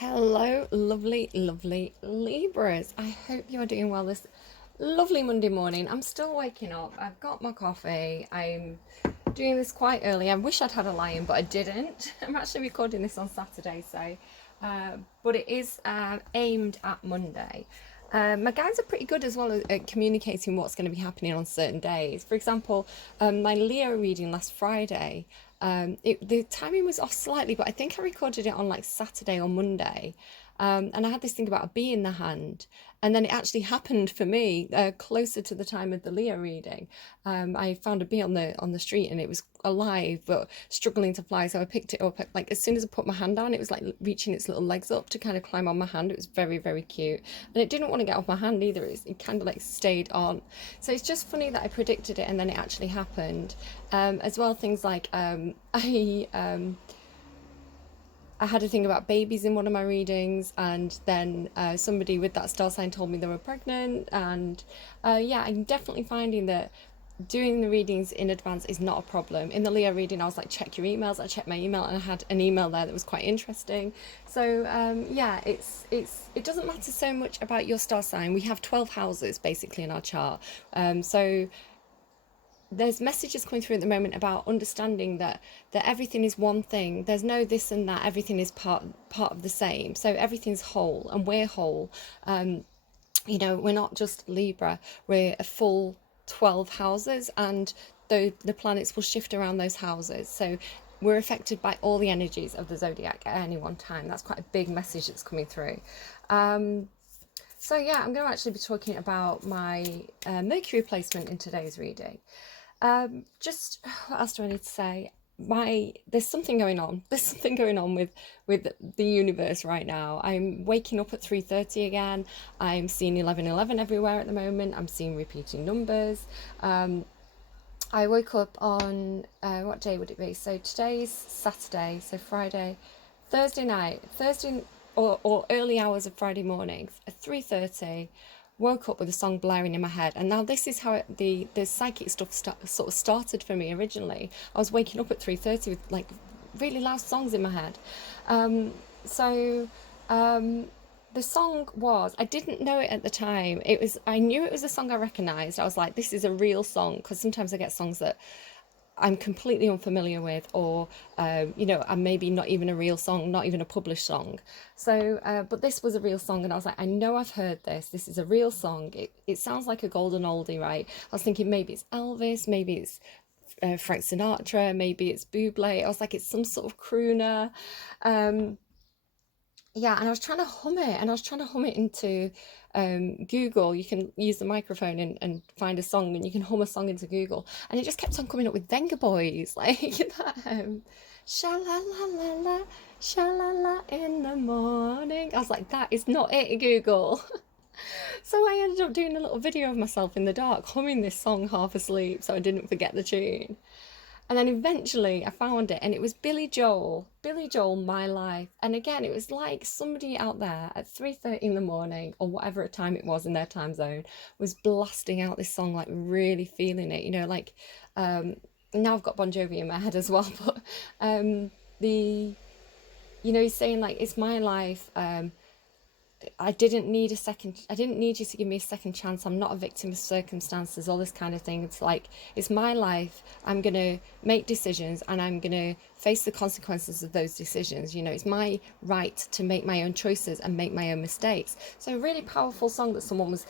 Hello, lovely, lovely Libras. I hope you're doing well this lovely Monday morning. I'm still waking up. I've got my coffee. I'm doing this quite early. I wish I'd had a lion, but I didn't. I'm actually recording this on Saturday, but it is aimed at Monday. My guides are pretty good as well at communicating what's going to be happening on certain days. For example, my Leo reading last Friday, the timing was off slightly, but I think I recorded it on like Saturday or Monday. And I had this thing about a bee in the hand, and then it actually happened for me closer to the time of the Leo reading. I found a bee on the street, and it was alive but struggling to fly. So I picked it up. Like as soon as I put my hand down, it was like reaching its little legs up to kind of climb on my hand. It was very, very cute, and it didn't want to get off my hand either. It kind of like stayed on. So it's just funny that I predicted it and then it actually happened. As well, things like I had a thing about babies in one of my readings, and then somebody with that star sign told me they were pregnant. And yeah, I'm definitely finding that doing the readings in advance is not a problem. In the Leo reading, I was like, check your emails. I checked my email, and I had an email there that was quite interesting. So yeah, it doesn't matter so much about your star sign. We have 12 houses basically in our chart. So there's messages coming through at the moment about understanding that everything is one thing. There's no this and that. Everything is part of the same. So everything's whole, and we're whole. We're not just Libra. We're a full 12 houses, and the planets will shift around those houses. So we're affected by all the energies of the zodiac at any one time. That's quite a big message that's coming through. So yeah, I'm going to actually be talking about my Mercury placement in today's reading. Just what else do I need to say? There's something going on. There's something going on with the universe right now. I'm waking up at 3:30 again. I'm seeing 11:11 everywhere at the moment. I'm seeing repeating numbers. I woke up on what day would it be? So today's Saturday, so Friday, Thursday or early hours of Friday morning at 3:30. Woke up with a song blaring in my head, and now this is how the psychic stuff sort of started for me originally. I was waking up at 3:30 with like really loud songs in my head. So the song was, I didn't know it at the time. I knew it was a song I recognized. I was like, this is a real song, because sometimes I get songs that I'm completely unfamiliar with, or and maybe not even a real song, not even a published song. So but this was a real song, and I was like, I know I've heard this is a real song. It sounds like a golden oldie, right? I was thinking maybe it's Elvis, maybe it's Frank Sinatra, maybe it's Bublé. I was like, it's some sort of crooner. Yeah, and I was trying to hum it into Google. You can use the microphone and find a song, and you can hum a song into Google, and it just kept on coming up with Venga Boys, like that. Sha la la la la, sha la la in the morning. I was like, that is not it, Google. So I ended up doing a little video of myself in the dark humming this song half asleep, so I didn't forget the tune. And then eventually I found it, and it was Billy Joel, My Life. And again, it was like somebody out there at 3:30 in the morning, or whatever time it was in their time zone, was blasting out this song, like really feeling it, like now I've got Bon Jovi in my head as well, but the he's saying like, it's my life. I didn't need you to give me a second chance. I'm not a victim of circumstances, all this kind of thing. It's like, it's my life. I'm going to make decisions, and I'm going to face the consequences of those decisions. It's my right to make my own choices and make my own mistakes. So a really powerful song that someone was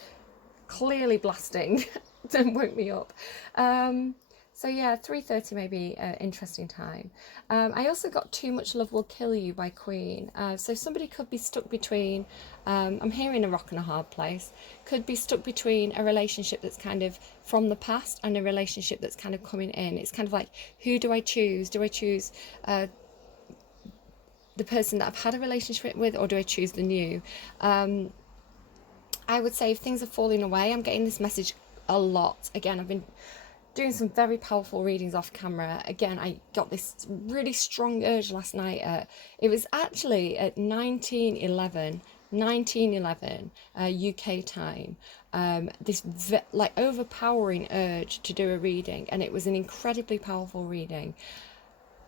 clearly blasting and woke me up. So yeah, 3:30 may be an interesting time. I also got Too Much Love Will Kill You by Queen. So somebody could be stuck between, I'm hearing a rock and a hard place, could be stuck between a relationship that's kind of from the past and a relationship that's kind of coming in. It's kind of like, who do I choose? Do I choose the person that I've had a relationship with, or do I choose the new? I would say if things are falling away, I'm getting this message a lot. Again, I've been doing some very powerful readings off camera. Again, I got this really strong urge last night. It was actually at 19:11 UK time. This like overpowering urge to do a reading, and it was an incredibly powerful reading.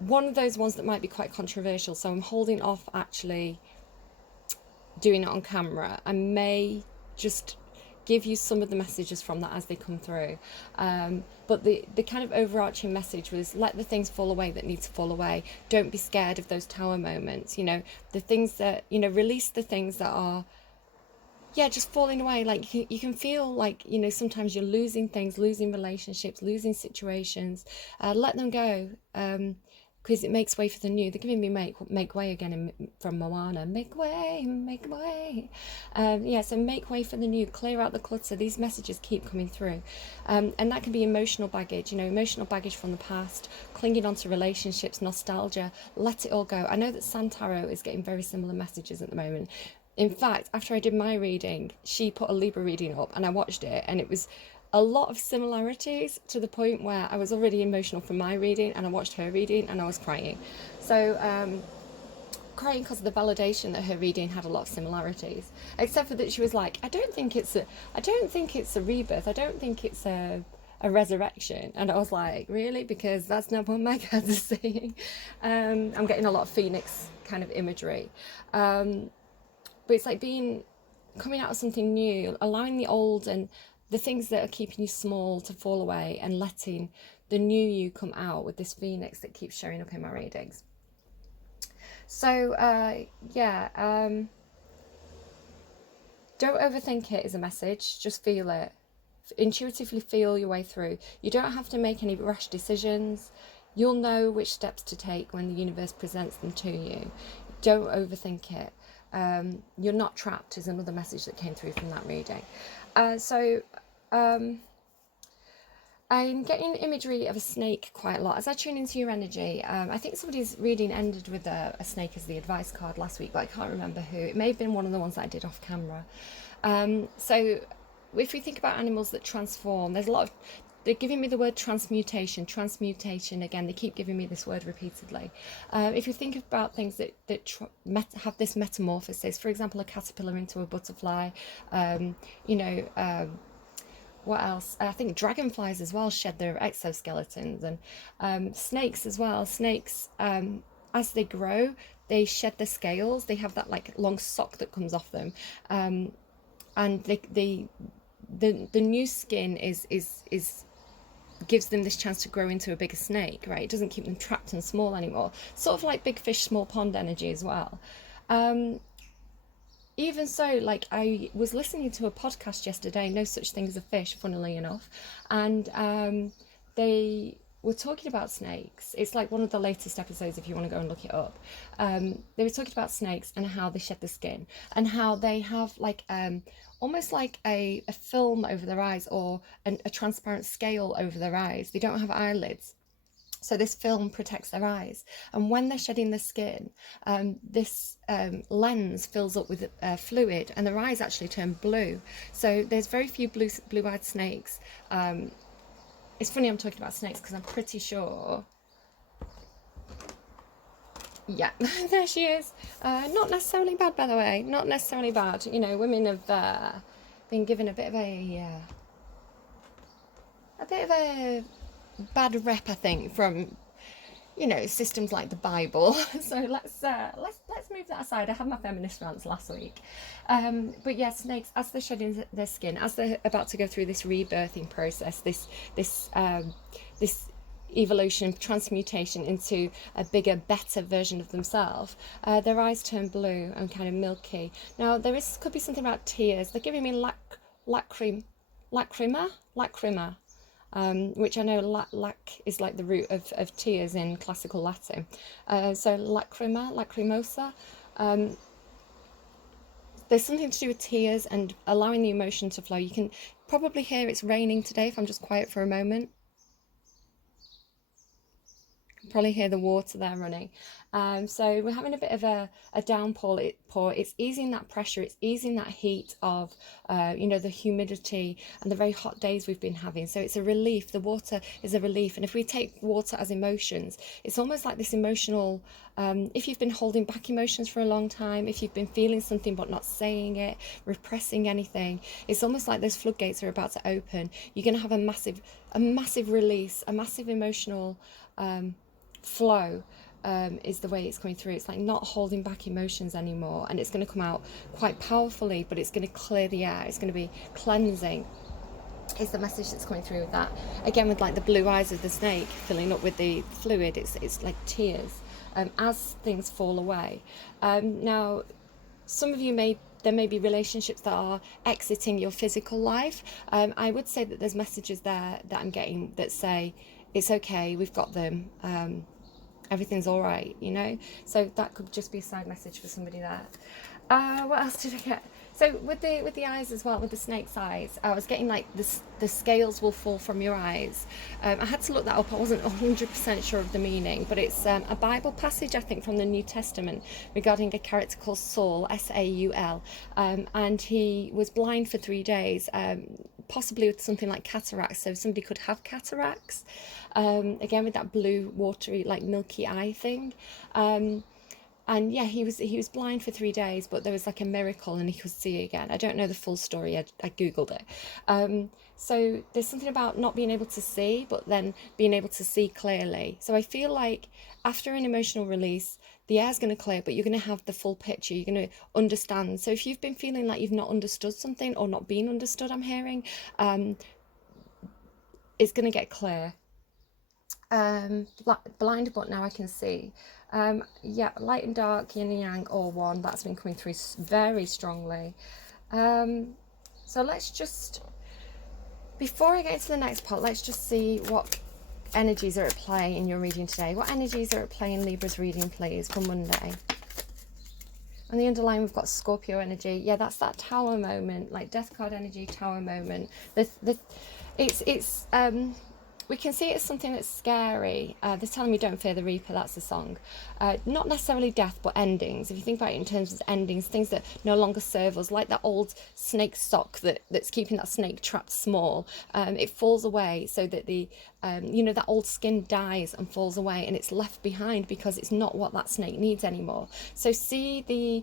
One of those ones that might be quite controversial, so I'm holding off actually doing it on camera, I may just give you some of the messages from that as they come through. But the kind of overarching message was, let the things fall away that need to fall away. Don't be scared of those tower moments. You know, the things that, you know, release the things that are, yeah, just falling away. Like you can feel like, you know, sometimes you're losing things, losing relationships, losing situations. Let them go. Because it makes way for the new. They're giving me make way again from Moana. Make way, make way. Yeah, so make way for the new. Clear out the clutter. These messages keep coming through. And that can be emotional baggage, you know, emotional baggage from the past, clinging on to relationships, nostalgia. Let it all go. I know that Santaro is getting very similar messages at the moment. In fact, after I did my reading, she put a Libra reading up and I watched it, and it was a lot of similarities to the point where I was already emotional from my reading, and I watched her reading and I was crying. So crying because of the validation that her reading had a lot of similarities, except for that she was like, I don't think it's a rebirth. I don't think it's a resurrection. And I was like, really? Because that's not what my cards are saying. I'm getting a lot of phoenix kind of imagery. But it's like coming out of something new, allowing the old and the things that are keeping you small to fall away, and letting the new you come out with this phoenix that keeps showing up in my readings. So, don't overthink it is a message. Just feel it. Intuitively feel your way through. You don't have to make any rash decisions. You'll know which steps to take when the universe presents them to you. Don't overthink it. You're not trapped is another message that came through from that reading. I'm getting imagery of a snake quite a lot as I tune into your energy. I think somebody's reading ended with a snake as the advice card last week, but I can't remember who. It may have been one of the ones that I did off camera. So if we think about animals that transform, there's a lot of, they're giving me the word transmutation. Transmutation, again, they keep giving me this word repeatedly. If you think about things that have this metamorphosis, for example, a caterpillar into a butterfly, what else? I think dragonflies as well shed their exoskeletons, and snakes as well. Snakes, as they grow, they shed their scales. They have that like long sock that comes off them, and the new skin is gives them this chance to grow into a bigger snake, right? It doesn't keep them trapped and small anymore. Sort of like big fish, small pond energy as well. Even so, like I was listening to a podcast yesterday, No Such Thing as a Fish, funnily enough, and they were talking about snakes. It's like one of the latest episodes if you want to go and look it up. They were talking about snakes and how they shed the skin, and how they have like almost like a film over their eyes, or a transparent scale over their eyes. They don't have eyelids. So this film protects their eyes, and when they're shedding the skin, this lens fills up with fluid, and their eyes actually turn blue. So there's very few blue-eyed snakes. It's funny I'm talking about snakes because I'm pretty sure. Yeah, there she is. Not necessarily bad, by the way. Not necessarily bad. You know, women have been given a bit of a bad rep, I think, from, you know, systems like the Bible. So let's move that aside. I had my feminist rants last week, but yeah, snakes, as they're shedding their skin, as they're about to go through this rebirthing process, this evolution, transmutation into a bigger, better version of themselves, their eyes turn blue and kind of milky. Now could be something about tears. They're giving me lacrima, which I know lac is like the root of tears in classical Latin. So lacrimosa. There's something to do with tears and allowing the emotion to flow. You can probably hear it's raining today if I'm just quiet for a moment. Probably hear the water there running. So we're having a bit of a downpour. It's easing that pressure, it's easing that heat of the humidity and the very hot days we've been having. So it's a relief. The water is a relief. And if we take water as emotions, it's almost like this emotional, if you've been holding back emotions for a long time, if you've been feeling something but not saying it, repressing anything, it's almost like those floodgates are about to open. You're going to have a massive release, a massive emotional flow. is the way it's coming through. It's like not holding back emotions anymore, and it's going to come out quite powerfully, but it's going to clear the air. It's going to be cleansing, is the message that's coming through with that. Again, with like the blue eyes of the snake filling up with the fluid, it's like tears as things fall away. Now, some of you there may be relationships that are exiting your physical life. I would say that there's messages there that I'm getting that say it's okay, we've got them, everything's all right, you know. So that could just be a side message for somebody there. What else did I get? So with the eyes as well, with the snake's eyes, I was getting like the scales will fall from your eyes. I had to look that up. I wasn't 100% sure of the meaning, but it's a Bible passage, I think, from the New Testament regarding a character called Saul, Saul, and he was blind for 3 days, possibly with something like cataracts. So somebody could have cataracts, again with that blue, watery, like milky eye thing. And yeah, he was blind for 3 days, but there was like a miracle and he could see again. I don't know the full story. I googled it. So there's something about not being able to see, but then being able to see clearly. So I feel like after an emotional release, the air's going to clear, but you're going to have the full picture. You're going to understand. So if you've been feeling like you've not understood something or not been understood, I'm hearing, it's going to get clear. Blind, but now I can see. Yeah, light and dark, yin and yang, all one. That's been coming through very strongly. So let's just, before I get into the next part, let's just see what energies are at play in your reading today. What energies are at play in Libra's reading, please, for Monday? On the underline, we've got Scorpio energy. Yeah, that's that tower moment, like death card energy, tower moment. We can see it as something that's scary. They're telling me don't fear the Reaper, that's the song. Not necessarily death, but endings. If you think about it in terms of endings, things that no longer serve us, like that old snake sock that's keeping that snake trapped small. It falls away so that that old skin dies and falls away, and it's left behind because it's not what that snake needs anymore. So see the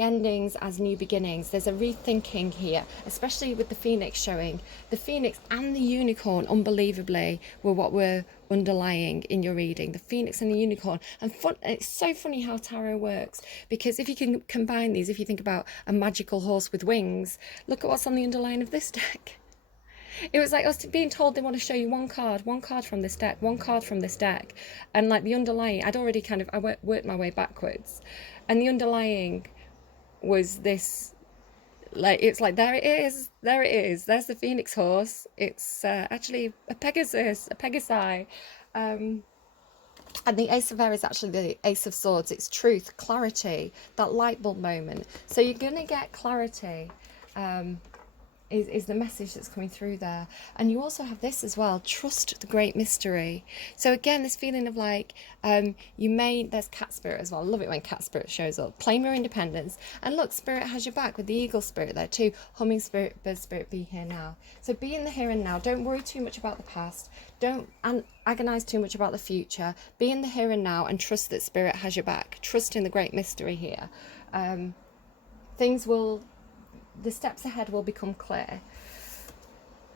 endings as new beginnings. There's a rethinking here, especially with the phoenix showing. The phoenix and the unicorn, unbelievably, were what were underlying in your reading. The phoenix and the unicorn. And it's so funny how tarot works, because if you can combine these, if you think about a magical horse with wings, look at what's on the underline of this deck. It was like us being told they want to show you one card from this deck, one card from this deck. And like the underlying, I'd already I worked my way backwards. And the underlying was this, like, it's like, there it is, there's the phoenix horse. It's actually a Pegasi. And the Ace of Air is actually the Ace of Swords. It's truth, clarity, that light bulb moment. So you're going to get clarity. Is the message that's coming through there. And you also have this as well, trust the great mystery. So again, this feeling of like, there's cat spirit as well. I love it when cat spirit shows up. Claim your independence. And look, spirit has your back with the eagle spirit there too. Humming spirit, bird spirit, be here now. So be in the here and now. Don't worry too much about the past. Don't agonize too much about the future. Be in the here and now and trust that spirit has your back. Trust in the great mystery here. The steps ahead will become clear.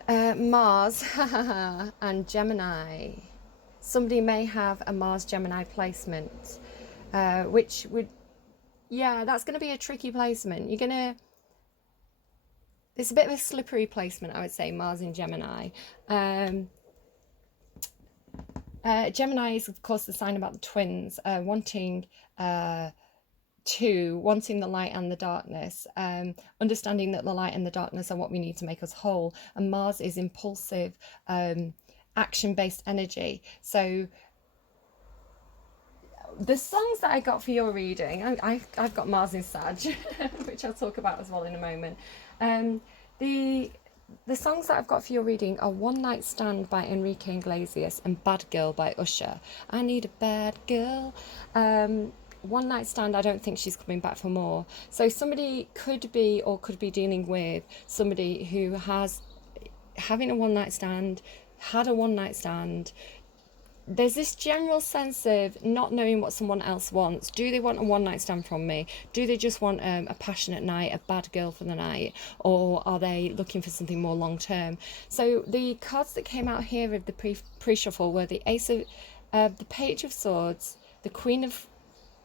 Mars and Gemini. Somebody may have a Mars-Gemini placement, which would, yeah, that's going to be a tricky placement. It's a bit of a slippery placement, I would say, Mars in Gemini. Gemini is, of course, the sign about the twins, wanting the light and the darkness, understanding that the light and the darkness are what we need to make us whole. And Mars is impulsive, action-based energy. So the songs that I got for your reading, I've got Mars in Sag, which I'll talk about as well in a moment. The songs that I've got for your reading are One Night Stand by Enrique Iglesias and Bad Girl by Usher. I need a bad girl. One Night Stand, I don't think she's coming back for more. So somebody could be dealing with somebody who having a one night stand, had a one night stand. There's this general sense of not knowing what someone else wants. Do they want a one night stand from me? Do they just want a passionate night, a bad girl for the night? Or are they looking for something more long term? So the cards that came out here of the pre-shuffle were the Ace of, the Page of Swords, the Queen of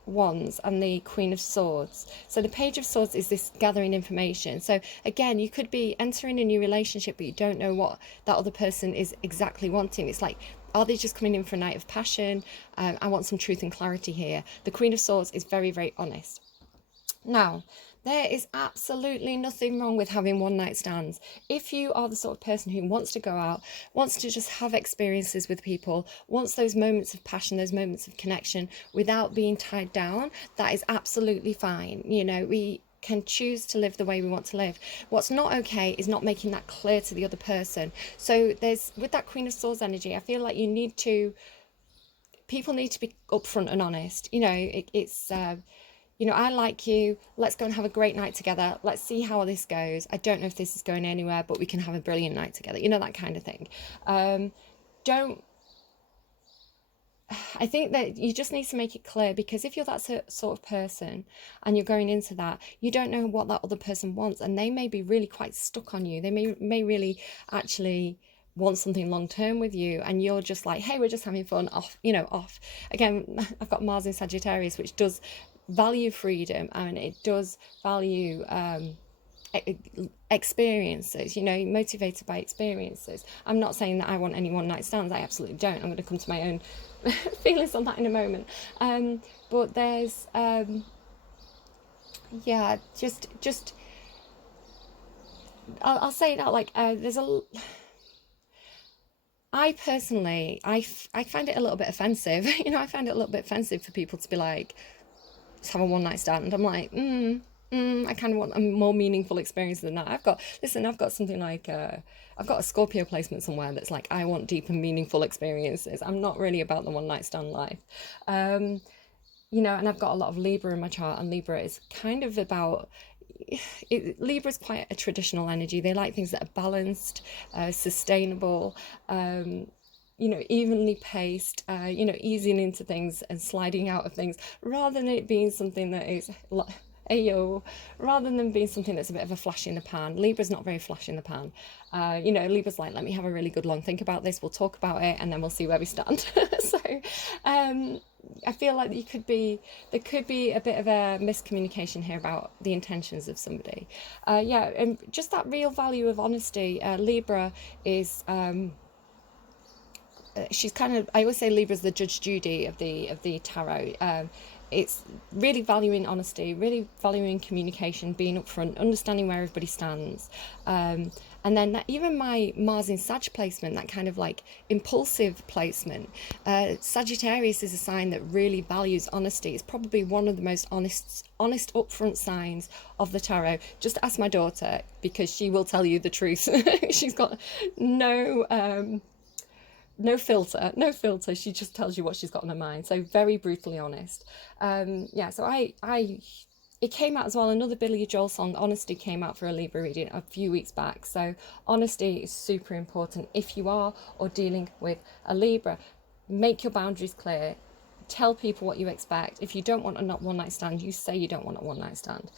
Wands and the Queen of Swords. So the Page of Swords is this gathering information. So again, you could be entering a new relationship, but you don't know what that other person is exactly wanting. It's like, are they just coming in for a night of passion? I want some truth and clarity here. The Queen of Swords is very, very honest. Now, there is absolutely nothing wrong with having one night stands. If you are the sort of person who wants to go out, wants to just have experiences with people, wants those moments of passion, those moments of connection without being tied down, that is absolutely fine. You know, we can choose to live the way we want to live. What's not okay is not making that clear to the other person. So there's, with that Queen of Swords energy, I feel like people need to be upfront and honest. You know, it's you know, I like you, let's go and have a great night together, let's see how this goes, I don't know if this is going anywhere, but we can have a brilliant night together, you know, that kind of thing. Don't I think that you just need to make it clear, because if you're that sort of person and you're going into that, you don't know what that other person wants, and they may be really quite stuck on you. They may really actually want something long term with you, and you're just like, hey, we're just having fun, off, you know, off. Again, I've got Mars in Sagittarius, which does value freedom, and it does value experiences, you know, motivated by experiences. I'm not saying that I want any one night stands, I absolutely don't. I'm going to come to my own feelings on that in a moment. But there's yeah, just I'll say it out, like there's a, I personally, I find it a little bit offensive. You know, I find it a little bit offensive for people to be like, let's have a one night stand. I'm like, I kind of want a more meaningful experience than that. I've got something like, I've got a Scorpio placement somewhere that's like, I want deep and meaningful experiences. I'm not really about the one night stand life. You know, and I've got a lot of Libra in my chart, and Libra is kind of about, Libra is quite a traditional energy. They like things that are balanced, sustainable, you know, evenly paced, you know, easing into things and sliding out of things, rather than it being something that is like, ayo, rather than being something that's a bit of a flash in the pan. Libra's not very flash in the pan. You know, Libra's like, let me have a really good long think about this, we'll talk about it, and then we'll see where we stand. So I feel like there could be a bit of a miscommunication here about the intentions of somebody. Yeah, and just that real value of honesty. Libra is she's kind of, I always say Libra's the Judge Judy of the tarot. It's really valuing honesty, really valuing communication, being upfront, understanding where everybody stands. And then that, even my Mars in Sag placement, that kind of like impulsive placement, Sagittarius is a sign that really values honesty. It's probably one of the most honest upfront signs of the tarot. Just ask my daughter, because she will tell you the truth. She's got no filter. She just tells you what she's got in her mind. So very brutally honest. Yeah, so it came out as well. Another Billy Joel song, Honesty, came out for a Libra reading a few weeks back. So honesty is super important if you are or dealing with a Libra. Make your boundaries clear. Tell people what you expect. If you don't want a one night stand, you say you don't want a one night stand.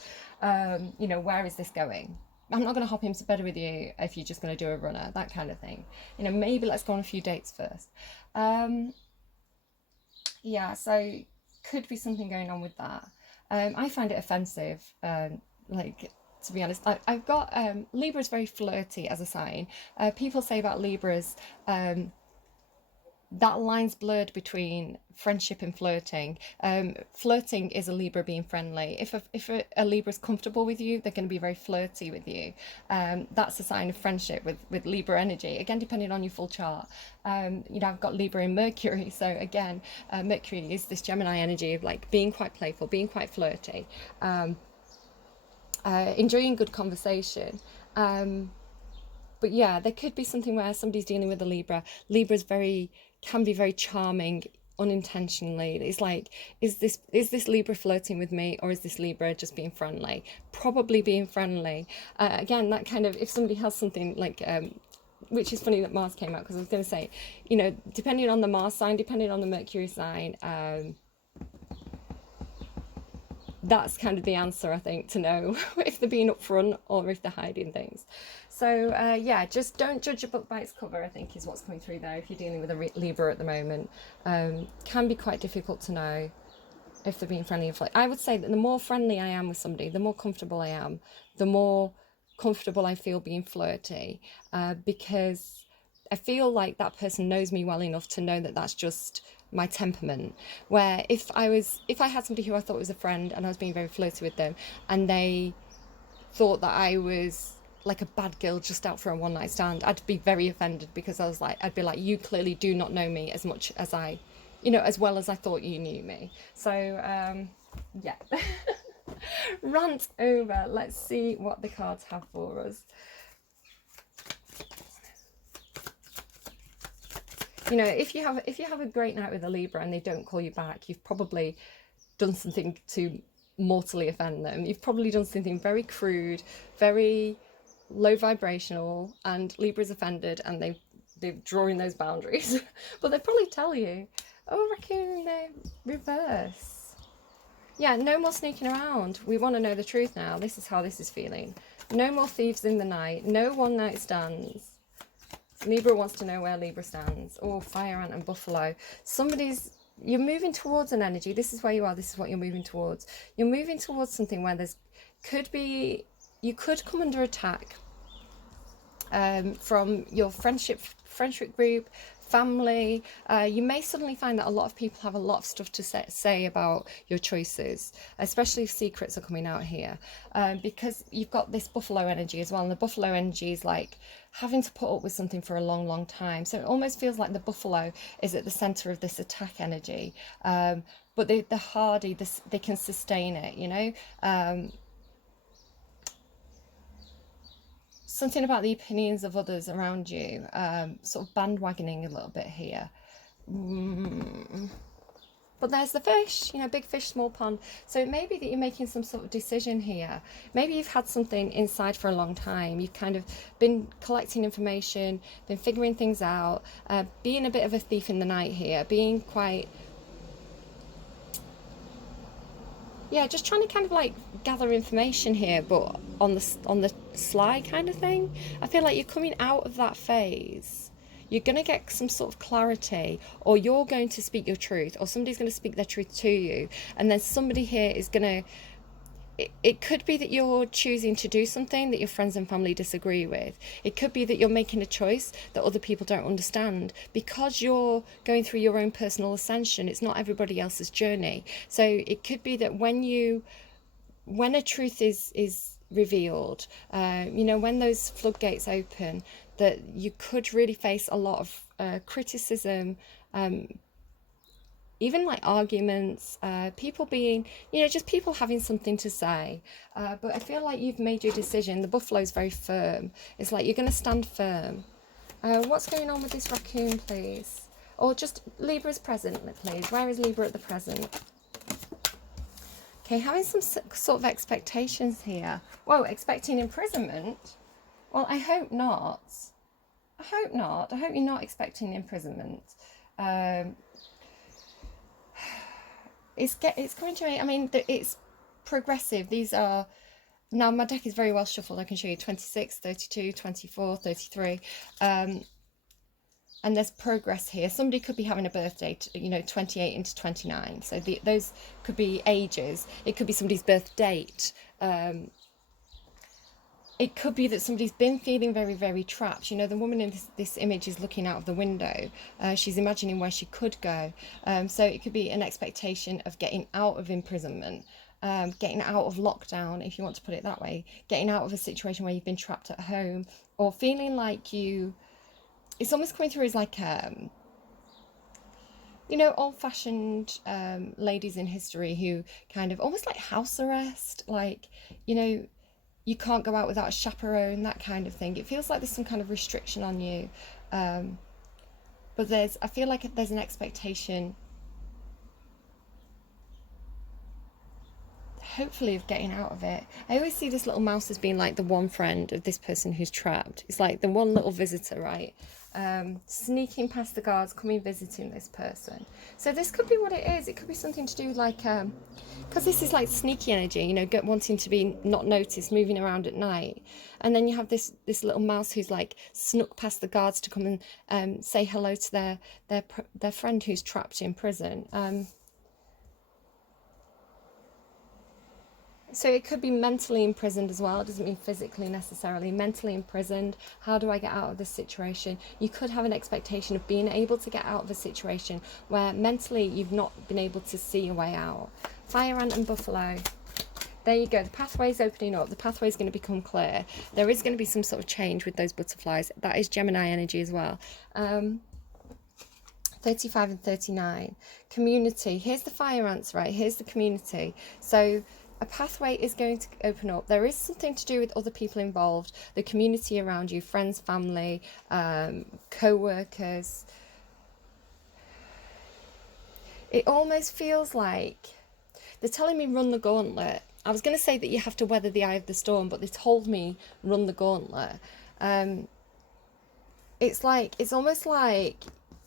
You know, where is this going? I'm not going to hop into bed with you if you're just going to do a runner, that kind of thing. You know, maybe let's go on a few dates first. Yeah, so could be something going on with that. I find it offensive, like, to be honest. I've got, Libra is very flirty as a sign. People say about Libras, that line's blurred between friendship and flirting. Flirting is a Libra being friendly. If a Libra is comfortable with you, they're going to be very flirty with you. That's a sign of friendship with Libra energy. Again, depending on your full chart. You know, I've got Libra in Mercury, so again, Mercury is this Gemini energy of like being quite playful, being quite flirty, enjoying good conversation. But yeah, there could be something where somebody's dealing with a Libra. Libra's can be very charming unintentionally. It's like, is this Libra flirting with me, or is this Libra just being friendly? Probably being friendly. Again, that kind of, if somebody has something like, which is funny that Mars came out, because I was going to say, you know, depending on the Mars sign, depending on the Mercury sign, that's kind of the answer, I think, to know if they're being upfront or if they're hiding things. So yeah, just don't judge a book by its cover, I think, is what's coming through there. If you're dealing with a Libra at the moment, can be quite difficult to know. if they're being friendly and flirty. I would say that the more friendly I am with somebody, the more comfortable I am, the more comfortable I feel being flirty, because I feel like that person knows me well enough to know that that's just my temperament. Where if I had somebody who I thought was a friend and I was being very flirty with them, and they thought that I was like a bad girl just out for a one night stand, I'd be very offended, because I'd be like, you clearly do not know me as much as as well as I thought you knew me. So, yeah. Rant over. Let's see what the cards have for us. If you have a great night with a Libra and they don't call you back, you've probably done something to mortally offend them. You've probably done something very crude, very low vibrational, and Libra's offended and they're drawing those boundaries. But they probably tell you, oh, raccoon, they reverse. Yeah, no more sneaking around. We want to know the truth now. This is how this is feeling. No more thieves in the night. No one night stands. Libra wants to know where Libra stands. Oh, fire ant and buffalo. You're moving towards an energy. This is where you are. This is what you're moving towards. You're moving towards something where you could come under attack from your friendship group, family. You may suddenly find that a lot of people have a lot of stuff to say about your choices, especially if secrets are coming out here, because you've got this buffalo energy as well, and the buffalo energy is like having to put up with something for a long, long time. So it almost feels like the buffalo is at the center of this attack energy, but they're hardy. They can sustain it, something about the opinions of others around you, sort of bandwagoning a little bit here. But there's the fish, big fish, small pond. So it may be that you're making some sort of decision here. Maybe you've had something inside for a long time. You've kind of been collecting information, been figuring things out, being a bit of a thief in the night here, being quite... Yeah, just trying to kind of like gather information here, but on the sly kind of thing. I feel like you're coming out of that phase. You're going to get some sort of clarity, or you're going to speak your truth, or somebody's going to speak their truth to you, and then somebody here is going to... It could be that you're choosing to do something that your friends and family disagree with. It could be that you're making a choice that other people don't understand, because you're going through your own personal ascension. It's not everybody else's journey. So it could be that when a truth is revealed, when those floodgates open, that you could really face a lot of criticism, even like arguments, people being, just people having something to say. But I feel like you've made your decision. The buffalo's very firm. It's like you're going to stand firm. What's going on with this raccoon, please? Or just Libra's present, please. Where is Libra at the present? Okay, having some sort of expectations here. Whoa, expecting imprisonment? Well, I hope not. I hope not. I hope you're not expecting imprisonment. It's coming to me. I mean, it's progressive. These are... Now, my deck is very well shuffled. I can show you 26, 32, 24, 33. And there's progress here. Somebody could be having a birthday, 28 into 29. So those could be ages. It could be somebody's birth date. It could be that somebody's been feeling very, very trapped. The woman in this image is looking out of the window. She's imagining where she could go. So it could be an expectation of getting out of imprisonment, getting out of lockdown, if you want to put it that way, getting out of a situation where you've been trapped at home, or feeling like it's almost coming through as like, old-fashioned ladies in history who kind of almost like house arrest, like, you can't go out without a chaperone, that kind of thing. It feels like there's some kind of restriction on you. But I feel like there's an expectation, hopefully, of getting out of it. I always see this little mouse as being like the one friend of this person who's trapped. It's like the one little visitor, right? Sneaking past the guards, coming visiting this person. So this could be what it is. It could be something to do like... because this is like sneaky energy, wanting to be not noticed, moving around at night. And then you have this little mouse who's like snuck past the guards to come and say hello to their friend who's trapped in prison. So it could be mentally imprisoned as well. It doesn't mean physically necessarily. Mentally imprisoned. How do I get out of this situation? You could have an expectation of being able to get out of a situation where mentally you've not been able to see a way out. Fire ant and buffalo. There you go. The pathway's opening up. The pathway's going to become clear. There is going to be some sort of change with those butterflies. That is Gemini energy as well. 35 and 39. Community. Here's the fire ants, right? Here's the community. So a pathway is going to open up. There is something to do with other people involved, the community around you, friends, family, co-workers. It almost feels like they're telling me run the gauntlet. I was going to say that you have to weather the eye of the storm, but they told me run the gauntlet. It's almost like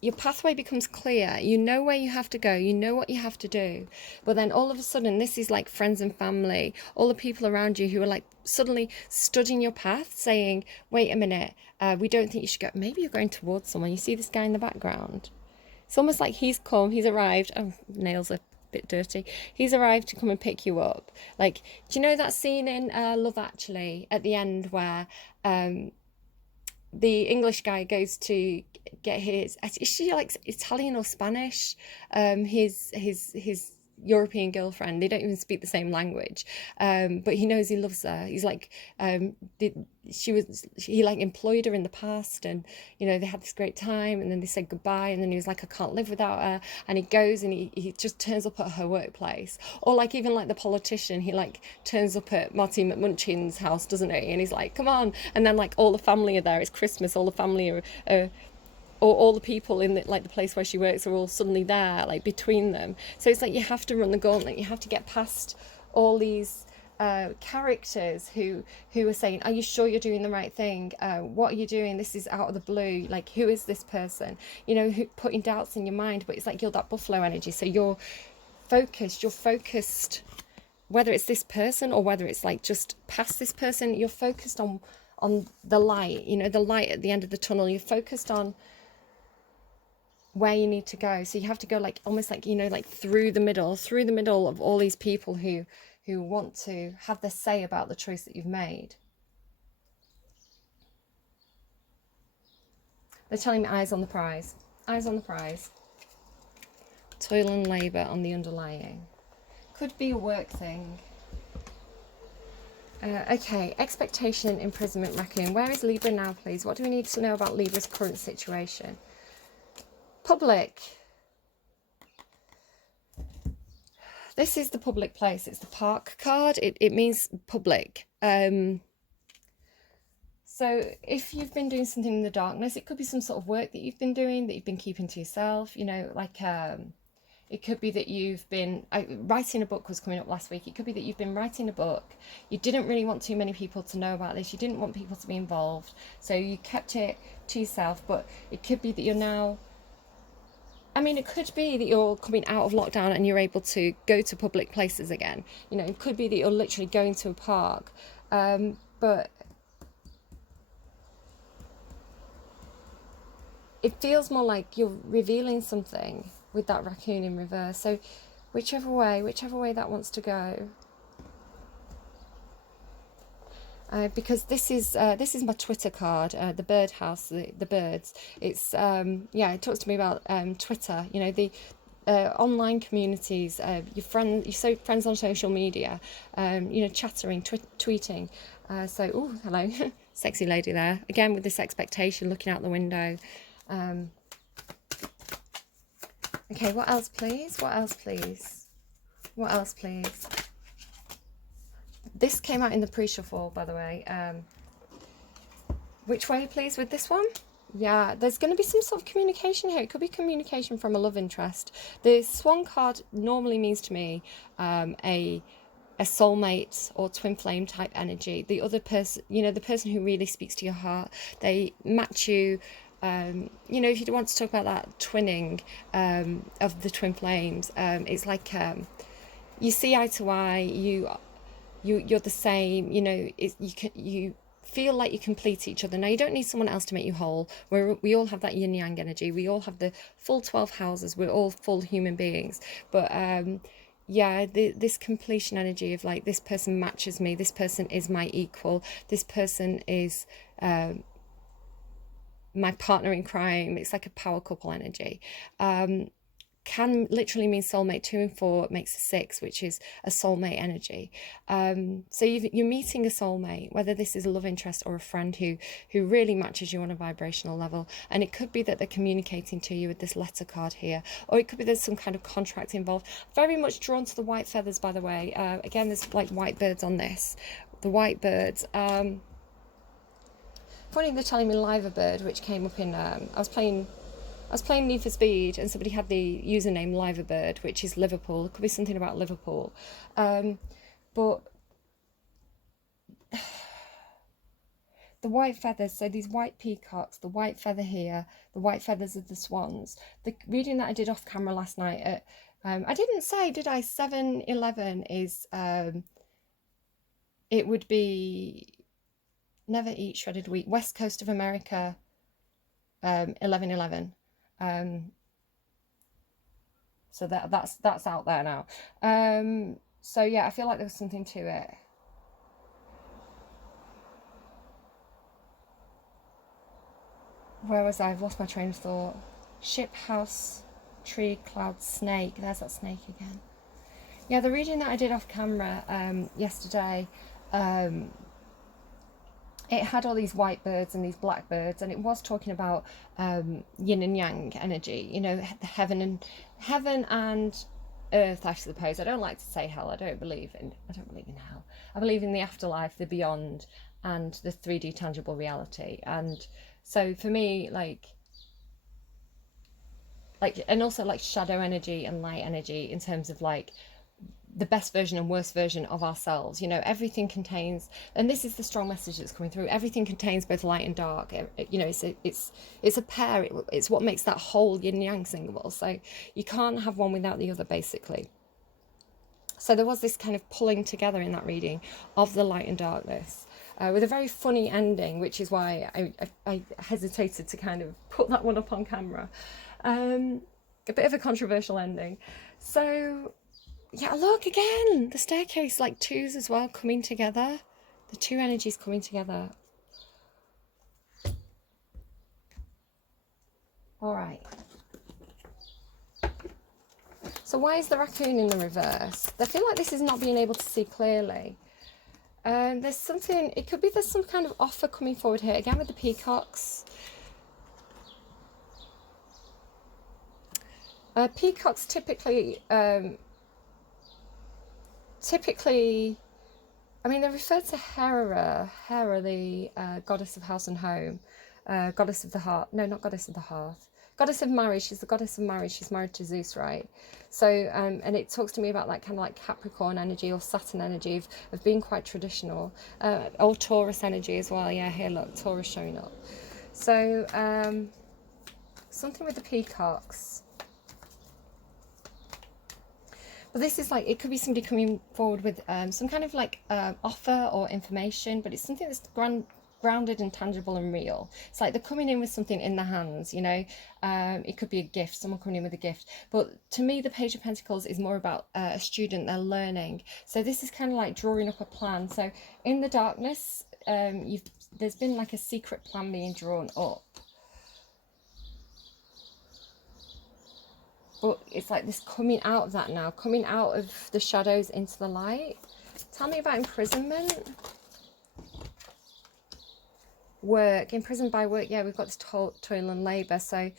your pathway becomes clear. You know where you have to go. You know what you have to do. But then all of a sudden, this is like friends and family, all the people around you who are like suddenly studying your path, saying, wait a minute, we don't think you should go. Maybe you're going towards someone. You see this guy in the background? It's almost like he's arrived. Oh, nails are a bit dirty. He's arrived to come and pick you up. Like, do you know that scene in Love Actually at the end where the English guy goes to get his, is she like Italian or Spanish? His European girlfriend. They don't even speak the same language, but he knows he loves her. He's like, he like employed her in the past, and you know they had this great time, and then they said goodbye, and then he was like, I can't live without her, and he goes and he just turns up at her workplace, or like even like the politician, he like turns up at Marty McMunchin's house, doesn't he? And he's like, come on, and then like all the family are there. It's Christmas. All the family are. Or all the people in the place where she works are all suddenly there, like between them. So it's like you have to run the gauntlet. You have to get past all these characters who are saying, are you sure you're doing the right thing? What are you doing? This is out of the blue. Like, who is this person? You know, putting doubts in your mind. But it's like you're that buffalo energy. So you're focused, whether it's this person or whether it's like just past this person, you're focused on the light, you know, the light at the end of the tunnel. You're focused on where you need to go. So you have to go like almost like, you know, like through the middle of all these people who want to have their say about the choice that you've made. They're telling me eyes on the prize. Eyes on the prize. Toil and labour on the underlying. Could be a work thing. Okay, expectation, imprisonment, raccoon. Where is Libra now, please? What do we need to know about Libra's current situation? Public. This is the public place. It's the park card. It means public. So if you've been doing something in the darkness, it could be some sort of work that you've been doing, that you've been keeping to yourself. You know, like it could be that you've been writing a book was coming up last week. It could be that you've been writing a book. You didn't really want too many people to know about this. You didn't want people to be involved. So you kept it to yourself. But it could be that you're now... I mean, it could be that you're coming out of lockdown and you're able to go to public places again. You know, it could be that you're literally going to a park. But it feels more like you're revealing something with that raccoon in reverse. So whichever way that wants to go. Because this is my Twitter card, the birdhouse, the birds. It's it talks to me about Twitter. You know, the online communities, your friends on social media. You know, chattering, tweeting. Oh, hello, sexy lady there again with this expectation, looking out the window. Okay, what else, please? What else, please? What else, please? This came out in the pre-shuffle, by the way. Which way, please, with this one? Yeah, there's going to be some sort of communication here. It could be communication from a love interest. The Swan card normally means to me a soulmate or twin flame type energy. The other person, you know, the person who really speaks to your heart, they match you. You know, if you want to talk about that twinning of the twin flames, it's like you see eye to eye. You're the same, you know, you feel like you complete each other. Now, you don't need someone else to make you whole. We all have that yin yang energy. We all have the full 12 houses. We're all full human beings. But yeah, this completion energy of like, this person matches me, this person is my equal, this person is my partner in crime. It's like a power couple energy. Can literally mean soulmate. 2 and 4 makes a 6, which is a soulmate energy. So you're meeting a soulmate, whether this is a love interest or a friend who really matches you on a vibrational level. And it could be that they're communicating to you with this letter card here, or it could be there's some kind of contract involved. Very much drawn to the white feathers, by the way. Again, there's like white birds on this. The white birds. Funny, they're telling me live a bird, which came up in I was playing Need for Speed, and somebody had the username Liverbird, which is Liverpool. It could be something about Liverpool. But the white feathers, so these white peacocks, the white feather here, the white feathers of the swans. The reading that I did off camera last night at, I didn't say, did I? 7-11 is, it would be Never Eat Shredded Wheat, West Coast of America, 11-11. So that's out there now. So yeah, I feel like there was something to it. Where was I? I've lost my train of thought. Ship, house, tree, cloud, snake. There's that snake again. Yeah, the reading that I did off camera yesterday, it had all these white birds and these black birds, and it was talking about yin and yang energy, you know, the heaven and earth, I suppose. I don't like to say hell. I don't believe in hell. I believe in the afterlife, the beyond, and the 3D tangible reality. And so for me, like and also like shadow energy and light energy, in terms of like the best version and worst version of ourselves. You know, everything contains, and this is the strong message that's coming through, everything contains both light and dark. You know, it's a pair. It's what makes that whole yin yang symbol. So you can't have one without the other, basically. So there was this kind of pulling together in that reading of the light and darkness, with a very funny ending, which is why I hesitated to kind of put that one up on camera. A bit of a controversial ending. So yeah, look again, the staircase, like 2s as well, coming together. The 2 energies coming together. All right. So why is the raccoon in the reverse? I feel like this is not being able to see clearly. There's something, it could be there's some kind of offer coming forward here. Again with the peacocks. Peacocks typically, I mean, they're referred to Hera, the goddess of house and home, goddess of the heart. No, not goddess of the hearth. Goddess of marriage. She's the goddess of marriage. She's married to Zeus, right? So, and it talks to me about like kind of like Capricorn energy or Saturn energy of being quite traditional. Or Taurus energy as well. Yeah, here, look, Taurus showing up. So, something with the peacocks. But this is like, it could be somebody coming forward with some kind of like offer or information, but it's something that's grounded and tangible and real. It's like they're coming in with something in their hands, you know. It could be a gift, someone coming in with a gift. But to me, the Page of Pentacles is more about a student, they're learning. So this is kind of like drawing up a plan. So in the darkness, there's been like a secret plan being drawn up. But it's like this coming out of that now, coming out of the shadows into the light. Tell me about imprisonment. Work, imprisoned by work. Yeah, we've got this toil and labour. So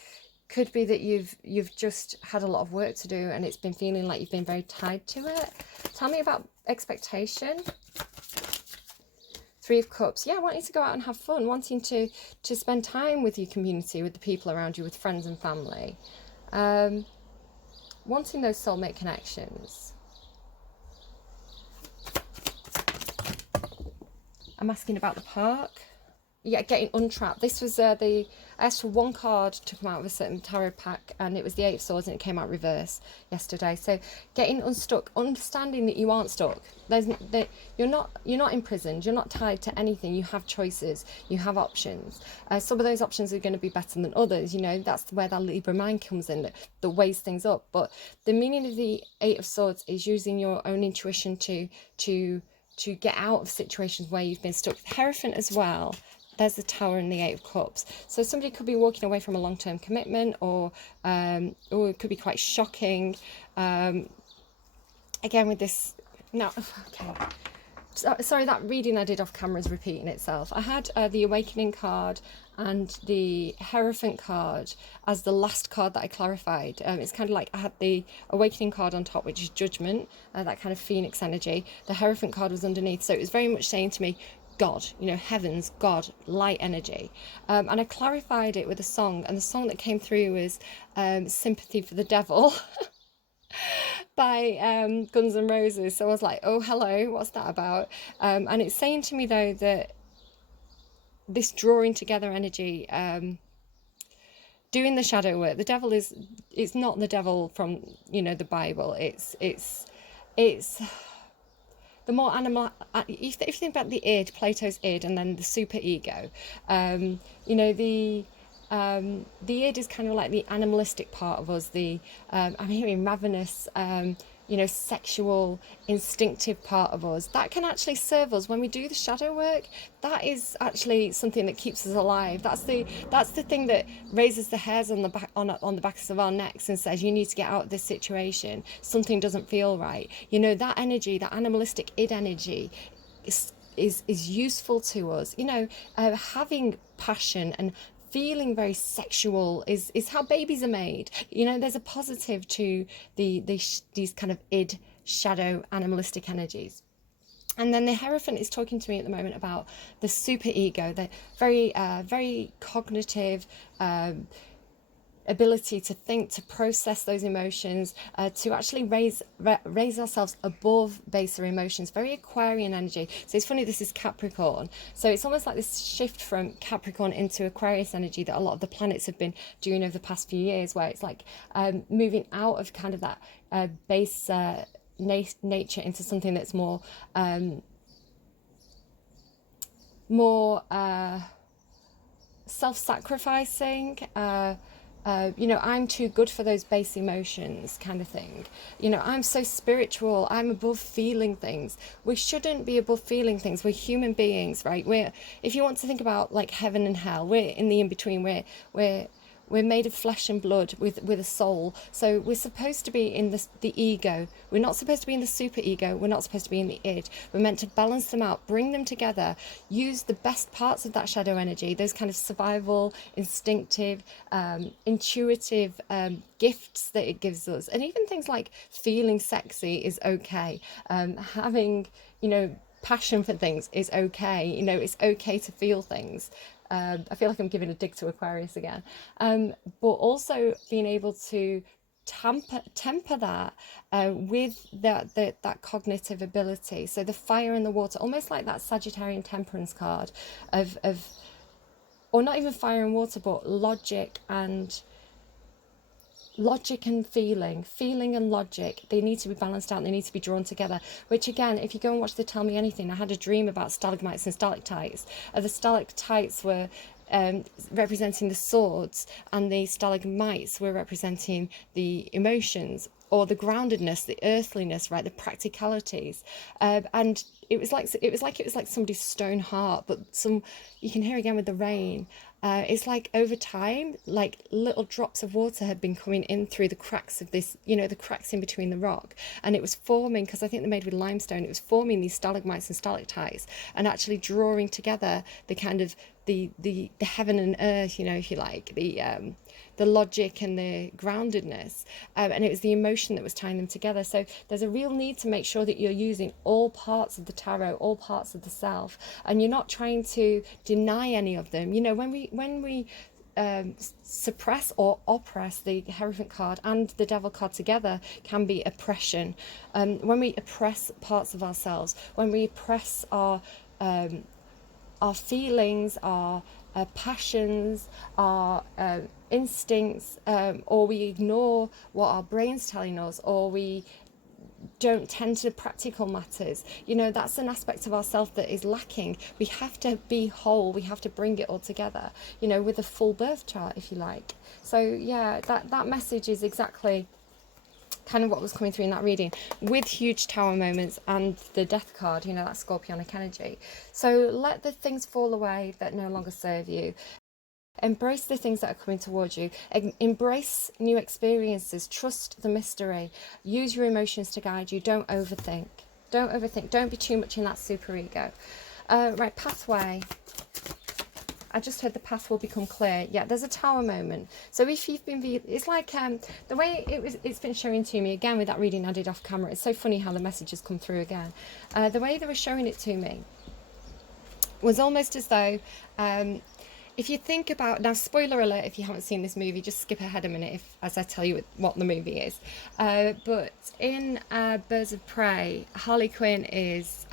could be that you've just had a lot of work to do and it's been feeling like you've been very tied to it. Tell me about expectation. 3 of Cups. Yeah, wanting to go out and have fun, wanting to spend time with your community, with the people around you, with friends and family. Wanting those soulmate connections. I'm asking about the park. yeah, getting untrapped. This was I asked for one card to come out of a certain tarot pack, and it was the Eight of Swords, and it came out reverse yesterday. So getting unstuck, understanding that you aren't stuck. That you're not imprisoned. You're not tied to anything. You have choices. You have options. Some of those options are going to be better than others. You know, that's where that Libra mind comes in, that weighs things up. But the meaning of the Eight of Swords is using your own intuition to get out of situations where you've been stuck. Hierophant as well. There's the Tower and the Eight of Cups. So somebody could be walking away from a long-term commitment, or it could be quite shocking. Again, with this, no, okay. Sorry, that reading I did off camera is repeating itself. I had the Awakening card and the Hierophant card as the last card that I clarified. It's kind of like I had the Awakening card on top, which is Judgment, that kind of Phoenix energy. The Hierophant card was underneath, so it was very much saying to me, God, you know, heavens, God, light energy. And I clarified it with a song, and the song that came through was Sympathy for the Devil by Guns N' Roses. So I was like, oh, hello, what's that about? And it's saying to me, though, that this drawing together energy, doing the shadow work, the devil it's not the devil from, you know, the Bible. It's the more animal, if you think about the id, Plato's id, and then the super ego, you know, the id is kind of like the animalistic part of us, I'm hearing ravenous, you know, sexual, instinctive part of us. That can actually serve us when we do the shadow work. That is actually something that keeps us alive. That's the thing that raises the hairs on the back on the backs of our necks and says, you need to get out of this situation. Something doesn't feel right. You know, that energy, that animalistic id energy, is useful to us. You know, having passion and feeling very sexual is how babies are made. You know, there's a positive to these kind of id, shadow, animalistic energies. And then the Hierophant is talking to me at the moment about the super ego, the very cognitive ability to think, to process those emotions, to actually raise ourselves above baser emotions. Very Aquarian energy. So it's funny, this is Capricorn, so it's almost like this shift from Capricorn into Aquarius energy that a lot of the planets have been doing over the past few years, where it's like moving out of kind of that base nature into something that's more self-sacrificing, you know, I'm too good for those base emotions kind of thing. You know, I'm so spiritual, I'm above feeling things. We shouldn't be above feeling things. We're human beings, right? If you want to think about like heaven and hell, we're in the in-between. We're made of flesh and blood with a soul. So we're supposed to be in the ego. We're not supposed to be in the super ego. We're not supposed to be in the id. We're meant to balance them out, bring them together, use the best parts of that shadow energy, those kind of survival, instinctive, intuitive gifts that it gives us. And even things like feeling sexy is okay. Having, you know, passion for things is okay. You know, it's okay to feel things. I feel like I'm giving a dig to Aquarius again. But also being able to temper that with that cognitive ability. So the fire and the water, almost like that Sagittarian temperance card of or not even fire and water, but logic and feeling and logic, they need to be balanced out, they need to be drawn together. Which again, if you go and watch the Tell Me Anything, I had a dream about stalagmites and stalactites. The stalactites were representing the swords, and the stalagmites were representing the emotions, or the groundedness, the earthliness, right, the practicalities. And it was like somebody's stone heart, but you can hear again with the rain. It's like over time, like little drops of water had been coming in through the cracks of this, you know, the cracks in between the rock. And it was forming, because I think they're made with limestone, it was forming these stalagmites and stalactites, and actually drawing together the kind of the heaven and earth, you know, if you like, the logic and the groundedness, and it was the emotion that was tying them together. So there's a real need to make sure that you're using all parts of the tarot, all parts of the self, and you're not trying to deny any of them. You know, when we suppress or oppress the Hierophant card and the Devil card together, can be oppression. When we oppress parts of ourselves, when we oppress our our feelings, our passions, our instincts, or we ignore what our brain's telling us, or we don't tend to practical matters. You know, that's an aspect of ourselves that is lacking. We have to be whole. We have to bring it all together, you know, with a full birth chart, if you like. So yeah, that message is exactly kind of what was coming through in that reading, with huge tower moments and the death card, you know, that scorpionic energy. So let the things fall away that no longer serve you. Embrace the things that are coming towards you. Embrace new experiences. Trust the mystery. Use your emotions to guide you. Don't overthink. Don't overthink. Don't be too much in that super ego. Right, pathway. I just heard the path will become clear. Yeah, there's a tower moment. So if you've been, it's like the way it's been showing to me again with that reading I did off camera. It's so funny how the messages come through again. The way they were showing it to me was almost as though, if you think about, now spoiler alert if you haven't seen this movie, just skip ahead a minute as I tell you what the movie is. But in Birds of Prey, Harley Quinn is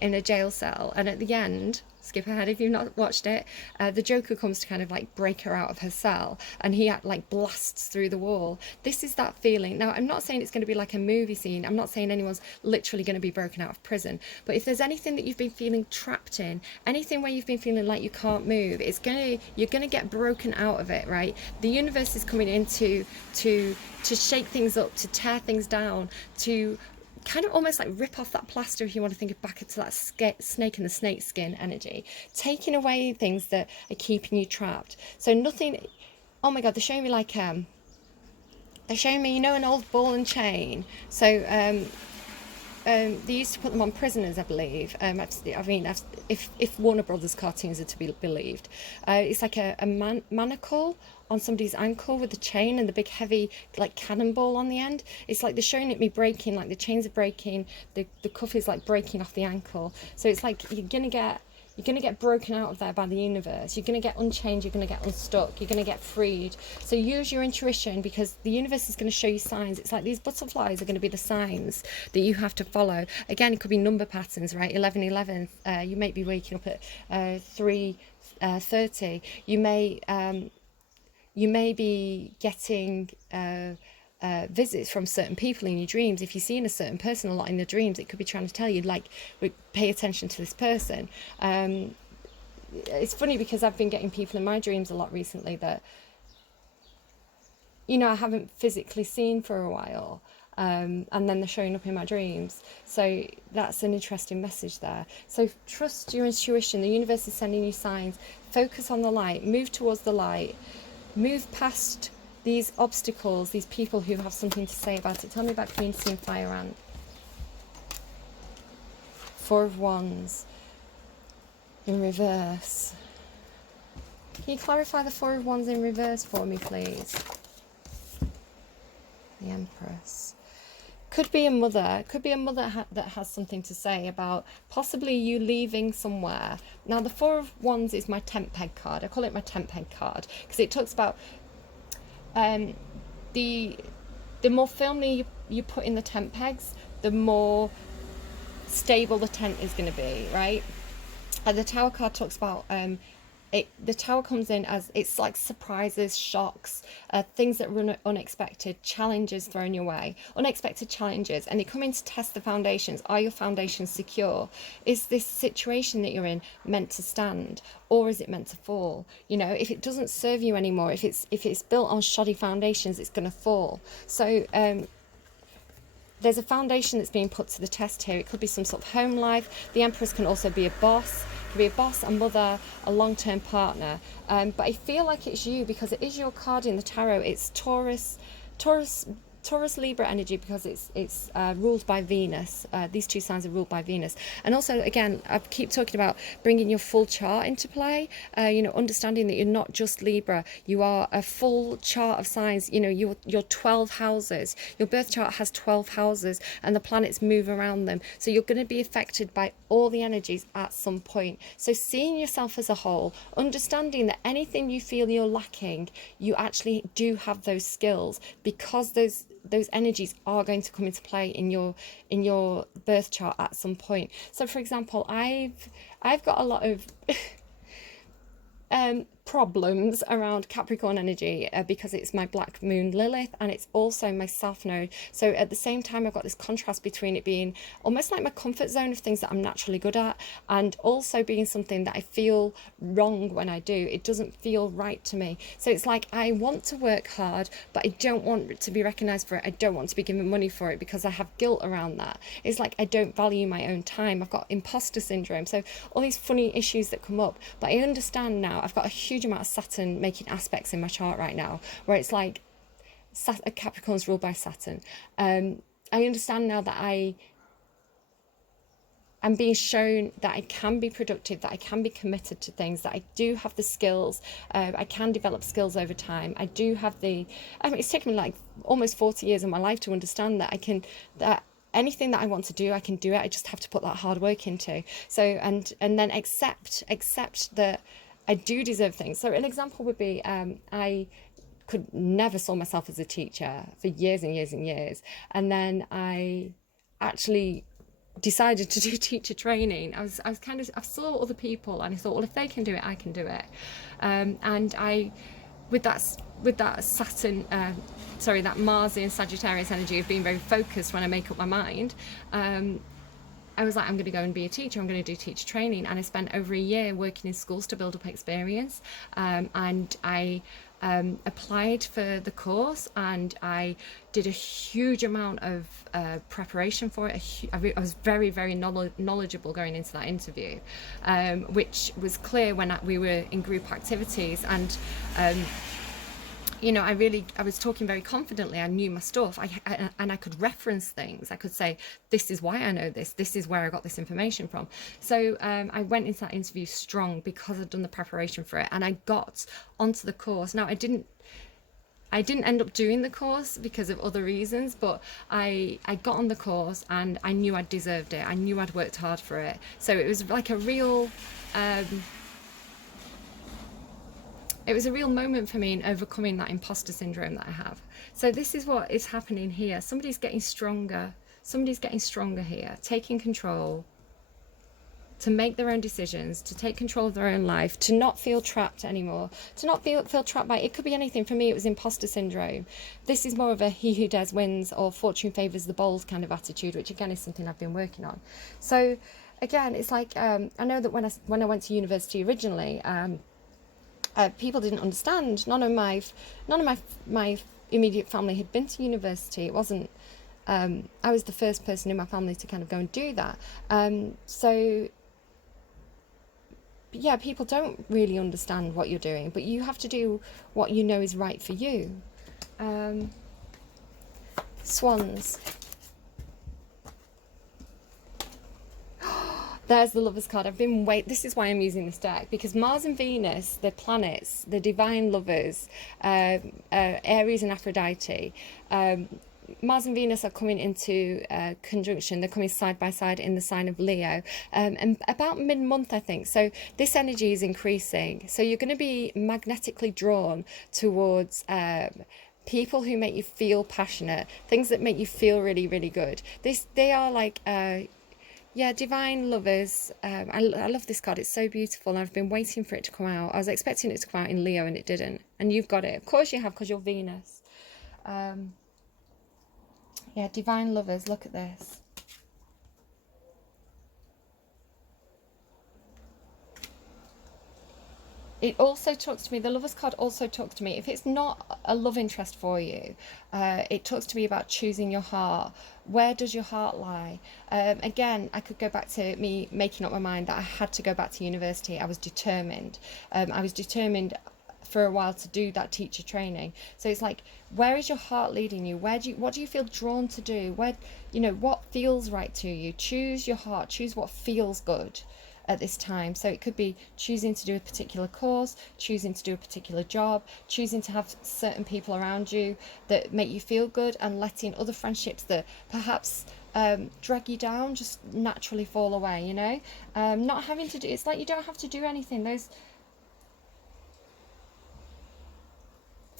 in a jail cell, and at the end, skip ahead if you've not watched it, the Joker comes to kind of like break her out of her cell, and he like blasts through the wall. This is that feeling. Now, I'm not saying it's going to be like a movie scene. I'm not saying anyone's literally going to be broken out of prison. But if there's anything that you've been feeling trapped in, anything where you've been feeling like you can't move, you're gonna get broken out of it, right? The universe is coming in to shake things up, to tear things down, to kind of almost like rip off that plaster, if you want to think of back into that snake in the snake skin energy, taking away things that are keeping you trapped. So nothing, oh my god, they're showing me like they're showing me, you know, an old ball and chain. So they used to put them on prisoners, I believe. I mean, if Warner Brothers cartoons are to be believed, it's like a manacle on somebody's ankle with the chain and the big heavy like cannonball on the end. It's like they're showing it me breaking, like the chains are breaking, the cuff is like breaking off the ankle. So it's like you're gonna get broken out of there by the universe. You're going to get unchained. You're going to get unstuck. You're going to get freed. So use your intuition, because the universe is going to show you signs. It's like these butterflies are going to be the signs that you have to follow. Again, it could be number patterns, right? 11:11. You may be waking up at 3:30. You may be getting visits from certain people in your dreams. If you're seeing a certain person a lot in the dreams, it could be trying to tell you, like, pay attention to this person. It's funny because I've been getting people in my dreams a lot recently that, you know, I haven't physically seen for a while, and then they're showing up in my dreams. So that's an interesting message there. So trust your intuition. The universe is sending you signs. Focus on the light. Move towards the light. Move past these obstacles, these people who have something to say about it. Tell me about community and fire ant. Four of Wands in reverse. Can you clarify the Four of Wands in reverse for me, please? The Empress. Could be a mother. Could be a mother that has something to say about possibly you leaving somewhere. Now, the Four of Wands is my tent peg card. I call it my tent peg card because it talks about the more firmly you put in the tent pegs, the more stable the tent is going to be, right? And the Tower card talks about the Tower comes in as, it's like surprises, shocks, things that run unexpected, challenges thrown your way, unexpected challenges, and they come in to test the foundations. Are your foundations secure? Is this situation that you're in meant to stand, or is it meant to fall? You know, if it doesn't serve you anymore, if it's built on shoddy foundations, it's going to fall. So there's a foundation that's being put to the test here. It could be some sort of home life. The Empress can also be a boss. Be a boss, a mother, a long-term partner, but I feel like it's you because it is your card in the tarot. It's Taurus Libra energy because it's ruled by Venus. These two signs are ruled by Venus. And also, again, I keep talking about bringing your full chart into play, you know, understanding that you're not just Libra, you are a full chart of signs. You know, your 12 houses, your birth chart has 12 houses and the planets move around them, so you're going to be affected by all the energies at some point. So seeing yourself as a whole, understanding that anything you feel you're lacking, you actually do have those skills, because those those energies are going to come into play in your birth chart at some point. So for example, I've got a lot of problems around Capricorn energy because it's my black moon Lilith, and it's also my south node. So at the same time, I've got this contrast between it being almost like my comfort zone of things that I'm naturally good at, and also being something that I feel wrong when I do. It doesn't feel right to me. So it's like I want to work hard, but I don't want to be recognized for it. I don't want to be given money for it because I have guilt around that. It's like I don't value my own time. I've got imposter syndrome. So all these funny issues that come up, but I understand now. I've got a huge amount of Saturn making aspects in my chart right now, where it's like Capricorn's ruled by Saturn. I understand now that I'm being shown that I can be productive, that I can be committed to things, that I do have the skills, I can develop skills over time. I do have it's taken me like almost 40 years of my life to understand that anything that I want to do, I can do it. I just have to put that hard work into. So, and then accept that I do deserve things. So an example would be, I could never saw myself as a teacher for years and years and years. And then I actually decided to do teacher training. I saw other people and I thought, well, if they can do it, I can do it. And I, with that Saturn, that Mars in Sagittarius energy of being very focused when I make up my mind, I was like, I'm going to go and be a teacher. I'm going to do teacher training. And I spent over a year working in schools to build up experience. And I applied for the course, and I did a huge amount of preparation for it. I was very, very knowledgeable going into that interview, which was clear when we were in group activities. And I was talking very confidently. I knew my stuff. And I could reference things. I could say, this is why I know this. This is where I got this information from. So I went into that interview strong because I'd done the preparation for it. And I got onto the course. Now, I didn't end up doing the course because of other reasons, but I got on the course and I knew I deserved it. I knew I'd worked hard for it. So it was like a real... it was a real moment for me in overcoming that imposter syndrome that I have. So this is what is happening here. Somebody's getting stronger. Somebody's getting stronger here, taking control, to make their own decisions, to take control of their own life, to not feel trapped anymore, to not feel trapped by, it could be anything. For me, it was imposter syndrome. This is more of a he who dares wins, or fortune favours the bold kind of attitude, which again is something I've been working on. So again, it's like, I know that when I went to university originally, people didn't understand. None of my immediate family had been to university. It wasn't. I was the first person in my family to kind of go and do that. So yeah, people don't really understand what you're doing, but you have to do what you know is right for you. Swans. There's the Lovers card. This is why I'm using this deck, because Mars and Venus, the planets, the divine lovers, Aries and Aphrodite, Mars and Venus are coming into conjunction. They're coming side by side in the sign of Leo, and about mid-month, I think. So this energy is increasing. So you're going to be magnetically drawn towards people who make you feel passionate, things that make you feel really, really good. They are like... yeah, divine lovers. I love this card. It's so beautiful. I've been waiting for it to come out. I was expecting it to come out in Leo and it didn't. And you've got it. Of course you have, because you're Venus. Yeah, divine lovers. Look at this. It also talks to me, the Lovers card also talks to me, if it's not a love interest for you, it talks to me about choosing your heart. Where does your heart lie? Again, I could go back to me making up my mind that I had to go back to university. I was determined. I was determined for a while to do that teacher training. So it's like, where is your heart leading you? What do you feel drawn to do? What feels right to you? Choose your heart. Choose what feels good at this time. So it could be choosing to do a particular course, choosing to do a particular job, choosing to have certain people around you that make you feel good, and letting other friendships that perhaps drag you down just naturally fall away, not having to do, it's like you don't have to do anything. Those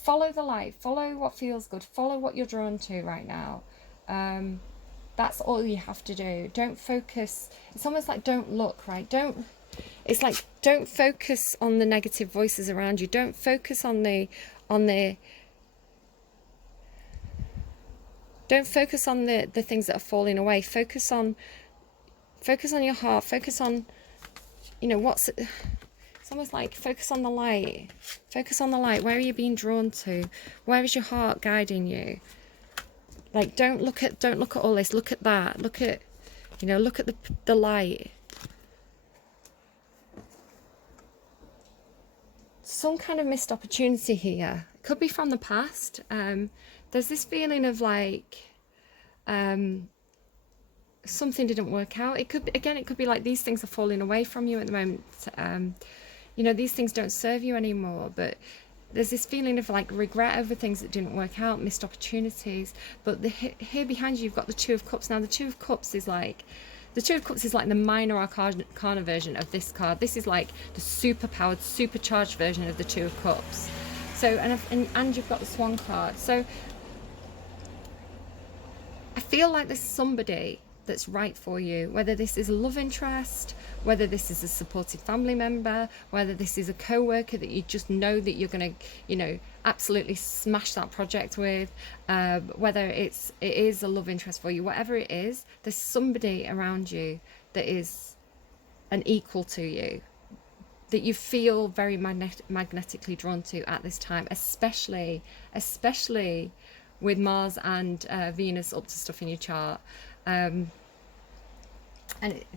follow the light, follow what feels good, follow what you're drawn to right now. That's all you have to do. Don't focus. It's almost like don't look, right? It's like don't focus on the negative voices around you. Don't focus on the don't focus on the things that are falling away. Focus on your heart. Focus on, you know, it's almost like focus on the light. Focus on the light. Where are you being drawn to? Where is your heart guiding you? Like, don't look at all this. Look at that. Look at the light. Some kind of missed opportunity here. It could be from the past. There's this feeling of like something didn't work out. It could be like these things are falling away from you at the moment. These things don't serve you anymore, but there's this feeling of like regret over things that didn't work out, missed opportunities. But here behind you, you've got the Two of Cups. Now, the Two of Cups is like the minor arcana version of this card. This is like the superpowered, supercharged version of the Two of Cups. So, and you've got the Swan card. So I feel like there's somebody that's right for you, whether this is a love interest, whether this is a supportive family member, whether this is a co-worker that you just know that you're going to, absolutely smash that project with, whether it is a love interest for you, whatever it is, there's somebody around you that is an equal to you, that you feel very magnetically drawn to at this time, especially with Mars and Venus up to stuff in your chart. And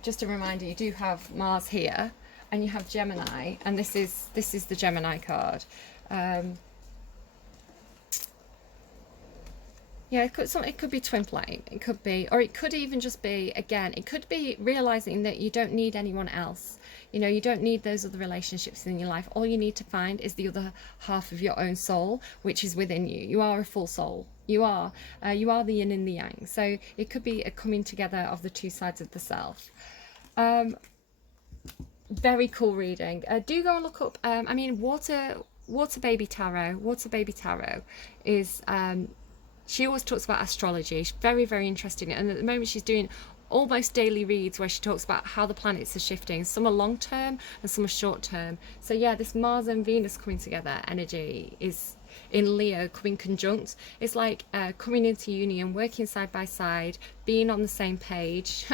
just a reminder, you do have Mars here, and you have Gemini, and this is the Gemini card. It could be twin flame. It could be, or it could even just be, again, it could be realizing that you don't need anyone else. You don't need those other relationships in your life. All you need to find is the other half of your own soul, which is within you. You are a full soul. You are the yin and the yang. So it could be a coming together of the two sides of the self. Very cool reading. Do go and look up. Water Baby Tarot. Water Baby Tarot is. She always talks about astrology. She's very, very interested in it. And at the moment she's doing almost daily reads where she talks about how the planets are shifting. Some are long term and some are short term. So yeah, this Mars and Venus coming together energy is in Leo, coming conjunct. It's like coming into union, working side by side, being on the same page.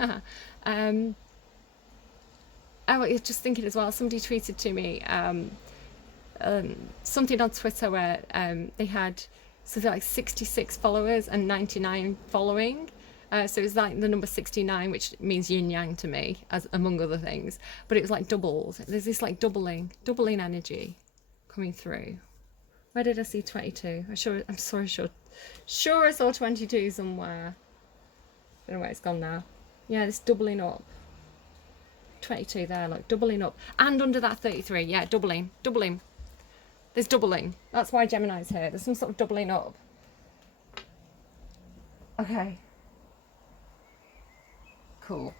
I was just thinking as well, somebody tweeted to me something on Twitter where they had something like 66 followers and 99 following. So it's like the number 69, which means yin yang to me, as among other things. But it was like doubled. There's this like doubling energy coming through. Where did I see 22? I'm sure I saw 22 somewhere. Don't know where it's gone now. Yeah, this doubling up. 22 there, look, doubling up. And under that 33, yeah, doubling. There's doubling. That's why Gemini's here. There's some sort of doubling up. Okay. Cool.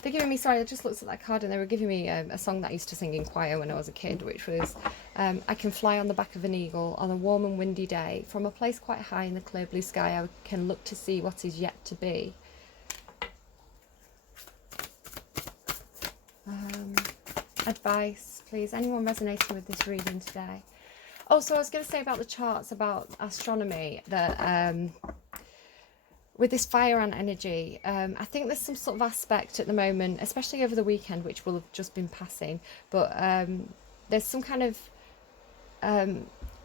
They're giving me, sorry, I just looked at that card and they were giving me a song that I used to sing in choir when I was a kid, which was, I can fly on the back of an eagle on a warm and windy day. From a place quite high in the clear blue sky, I can look to see what is yet to be. Advice, please. Anyone resonating with this reading today? Oh, so I was going to say about the charts, about astronomy, that with this fire and energy, I think there's some sort of aspect at the moment, especially over the weekend, which will have just been passing, but there's some kind of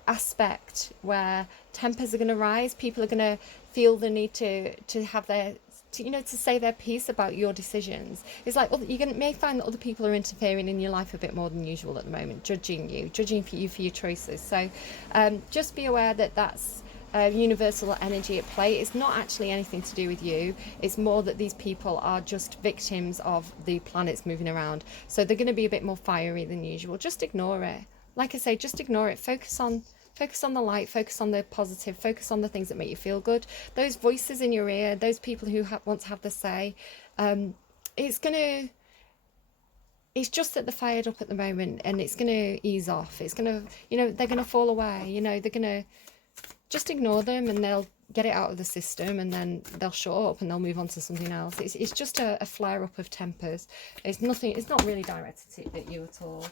aspect where tempers are going to rise. People are going to feel the need to have their to say their piece about your decisions. It's like you may find that other people are interfering in your life a bit more than usual at the moment, judging for your choices. So just be aware that that's universal energy at play. It's not actually anything to do with you. It's more that these people are just victims of the planets moving around. So they're going to be a bit more fiery than usual. Just ignore it. Like I say, just ignore it. Focus on the light, focus on the positive, focus on the things that make you feel good. Those voices in your ear, those people who want to have the say, it's it's just that they're fired up at the moment, and it's going to ease off. It's going to, you know, they're going to fall away. You know, they're going to just ignore them, and they'll get it out of the system, and then they'll shut up and they'll move on to something else. It's just a flare up of tempers. It's nothing. It's not really directed at you at all.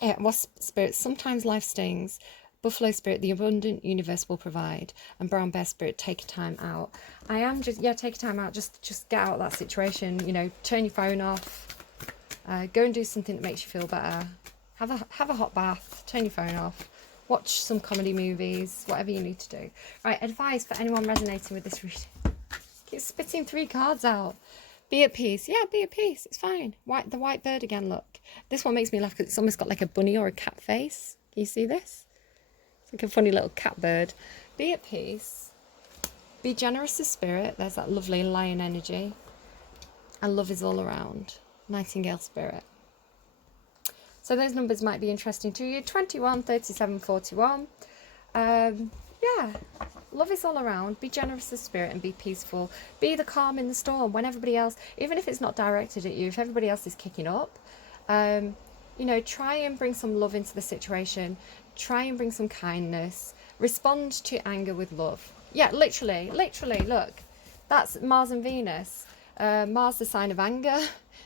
Yeah, wasp spirit. Sometimes life stings. Buffalo spirit, the abundant universe will provide. And brown bear spirit, take a time out. I am just, yeah, take a time out. Just get out of that situation. You know, turn your phone off. Go and do something that makes you feel better. Have a hot bath. Turn your phone off. Watch some comedy movies. Whatever you need to do. Right, advice for anyone resonating with this reading. Keep spitting 3 cards out. Be at peace. Yeah, be at peace. It's fine. The white bird again, look. This one makes me laugh because it's almost got like a bunny or a cat face. Can you see this? It's like a funny little cat bird. Be at peace. Be generous of spirit. There's that lovely lion energy. And love is all around. Nightingale spirit. So those numbers might be interesting to you. 21, 37, 41. Yeah. Love is all around. Be generous of spirit and be peaceful. Be the calm in the storm when everybody else, even if it's not directed at you, if everybody else is kicking up, you know, try and bring some love into the situation. Try and bring some kindness. Respond to anger with love. Yeah, literally, look. That's Mars and Venus. Mars, the sign of anger,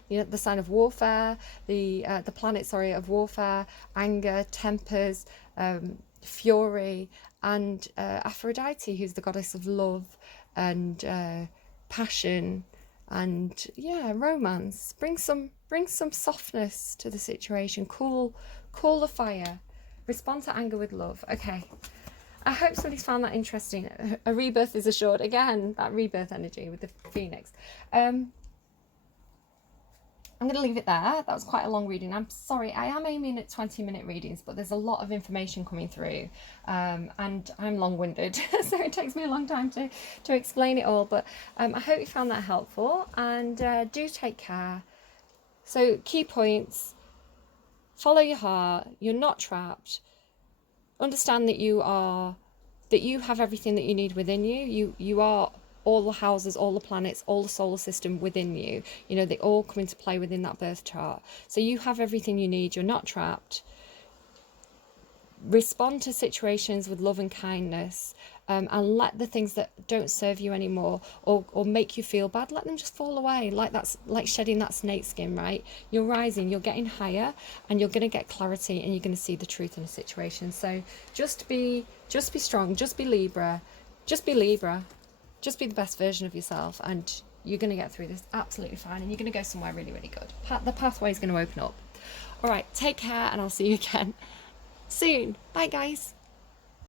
you know, the sign of warfare, the planet, sorry, of warfare, anger, tempers, fury, and Aphrodite, who's the goddess of love and passion and, yeah, romance. Bring some softness to the situation. Cool the fire. Respond to anger with love. Okay. I hope somebody's found that interesting. A rebirth is assured. Again, that rebirth energy with the phoenix. I'm going to leave it there. That was quite a long reading. I'm sorry. I am aiming at 20-minute readings, but there's a lot of information coming through. And I'm long-winded, so it takes me a long time to explain it all. But I hope you found that helpful. And do take care. So, key points. Follow your heart. You're not trapped. Understand that you have everything that you need within you. You are all the houses, all the planets, all the solar system within you. You know, they all come into play within that birth chart. So you have everything you need. You're not trapped. Respond to situations with love and kindness, and let the things that don't serve you anymore or make you feel bad, let them just fall away. Like that's like shedding that snake skin, right? You're rising, you're getting higher, and you're going to get clarity, and you're going to see the truth in a situation. So just be strong, just be Libra, just be the best version of yourself, and you're going to get through this absolutely fine, and you're going to go somewhere really, really good. The pathway is going to open up. All right, take care, and I'll see you again soon. Bye, guys.